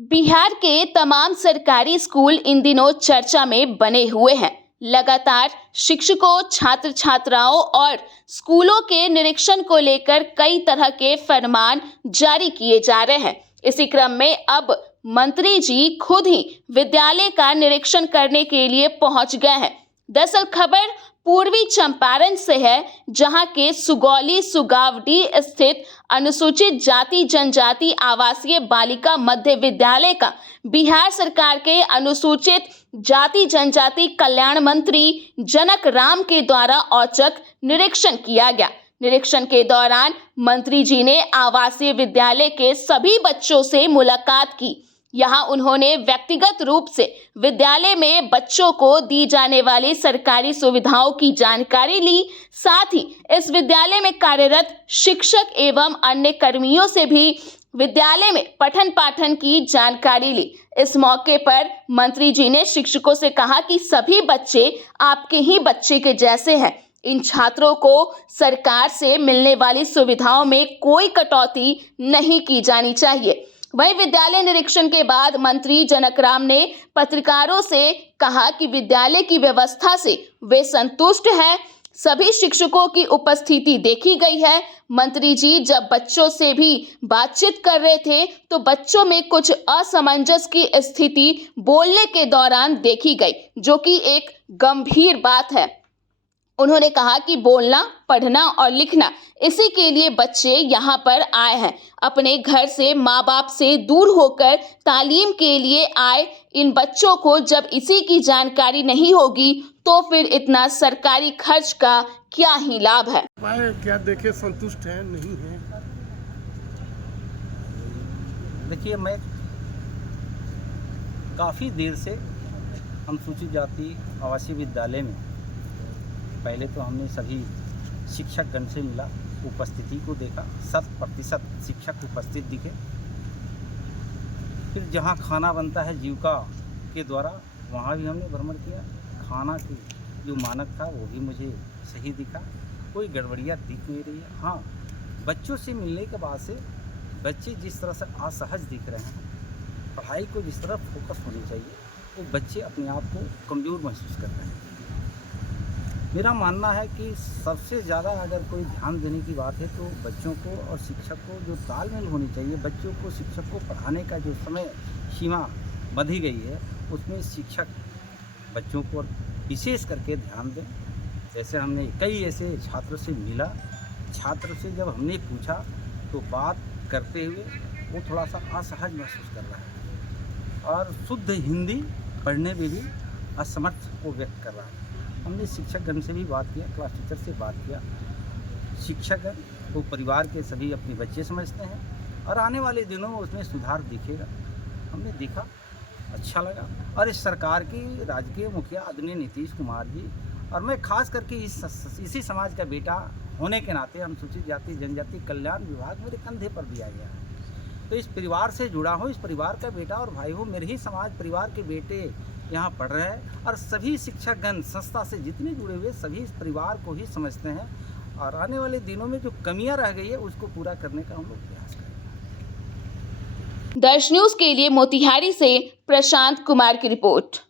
बिहार के तमाम सरकारी स्कूल इन दिनों चर्चा में बने हुए हैं। लगातार शिक्षकों, छात्र छात्राओं और स्कूलों के निरीक्षण को लेकर कई तरह के फरमान जारी किए जा रहे हैं। इसी क्रम में अब मंत्री जी खुद ही विद्यालय का निरीक्षण करने के लिए पहुंच गए हैं। दरअसल खबर पूर्वी चंपारण से है, जहां के सुगौली सुगावडी स्थित अनुसूचित जाति जनजाति आवासीय बालिका मध्य विद्यालय का बिहार सरकार के अनुसूचित जाति जनजाति कल्याण मंत्री जनक राम के द्वारा औचक निरीक्षण किया गया। निरीक्षण के दौरान मंत्री जी ने आवासीय विद्यालय के सभी बच्चों से मुलाकात की। यहाँ उन्होंने व्यक्तिगत रूप से विद्यालय में बच्चों को दी जाने वाली सरकारी सुविधाओं की जानकारी ली। साथ ही इस विद्यालय में कार्यरत शिक्षक एवं अन्य कर्मियों से भी विद्यालय में पठन पाठन की जानकारी ली। इस मौके पर मंत्री जी ने शिक्षकों से कहा कि सभी बच्चे आपके ही बच्चे के जैसे हैं। इन छात्रों को सरकार से मिलने वाली सुविधाओं में कोई कटौती नहीं की जानी चाहिए। वहीं विद्यालय निरीक्षण के बाद मंत्री जनकराम ने पत्रकारों से कहा कि विद्यालय की व्यवस्था से वे संतुष्ट हैं। सभी शिक्षकों की उपस्थिति देखी गई है। मंत्री जी जब बच्चों से भी बातचीत कर रहे थे तो बच्चों में कुछ असमंजस की स्थिति बोलने के दौरान देखी गई, जो कि एक गंभीर बात है। उन्होंने कहा कि बोलना, पढ़ना और लिखना, इसी के लिए बच्चे यहाँ पर आए हैं। अपने घर से, माँ बाप से दूर होकर तालीम के लिए आए इन बच्चों को जब इसी की जानकारी नहीं होगी तो फिर इतना सरकारी खर्च का क्या ही लाभ है। क्या देखे संतुष्ट है नहीं है? देखिए, मैं काफ़ी देर से अनुसूचित जाति आवासीय विद्यालय में पहले तो हमने सभी शिक्षकगण से मिला, उपस्थिति को देखा, 100% शिक्षक उपस्थित दिखे। फिर जहाँ खाना बनता है जीविका के द्वारा, वहाँ भी हमने भ्रमण किया। खाना की जो मानक था वो भी मुझे सही दिखा, कोई गड़बड़ियाँ दिख नहीं रही है। हाँ, बच्चों से मिलने के बाद से बच्चे जिस तरह से असहज दिख रहे हैं, पढ़ाई को जिस तरह फोकस होनी चाहिए, वो बच्चे अपने आप को कमज़ोर महसूस कर रहे हैं। मेरा मानना है कि सबसे ज़्यादा अगर कोई ध्यान देने की बात है तो बच्चों को और शिक्षक को जो तालमेल होनी चाहिए, बच्चों को शिक्षक को पढ़ाने का जो समय सीमा बंधी गई है, उसमें शिक्षक बच्चों को विशेष करके ध्यान दें। जैसे हमने कई ऐसे छात्रों से मिला, छात्र से जब हमने पूछा तो बात करते हुए वो थोड़ा सा असहज महसूस कर रहा है और शुद्ध हिंदी पढ़ने में भी असमर्थ को व्यक्त कर रहा है। हमने शिक्षकगण से भी बात किया, क्लास टीचर से बात किया। शिक्षकगण को परिवार के सभी अपने बच्चे समझते हैं और आने वाले दिनों में उसमें सुधार दिखेगा। हमने देखा, अच्छा लगा। और इस सरकार की राज्य के मुखिया आदरणीय नीतीश कुमार जी और मैं खास करके इसी समाज का बेटा होने के नाते अनुसूचित जाति जनजाति कल्याण विभाग मेरे कंधे पर दिया गया है। तो इस परिवार से जुड़ा हूँ, इस परिवार का बेटा और भाई हूँ। मेरे ही समाज परिवार के बेटे यहाँ पढ़ रहे हैं और सभी शिक्षकगण संस्था से जितने जुड़े हुए सभी इस परिवार को ही समझते हैं और आने वाले दिनों में जो कमियां रह गई है उसको पूरा करने का हम लोग प्रयास करेंगे। दर्श न्यूज़ के लिए मोतिहारी से प्रशांत कुमार की रिपोर्ट।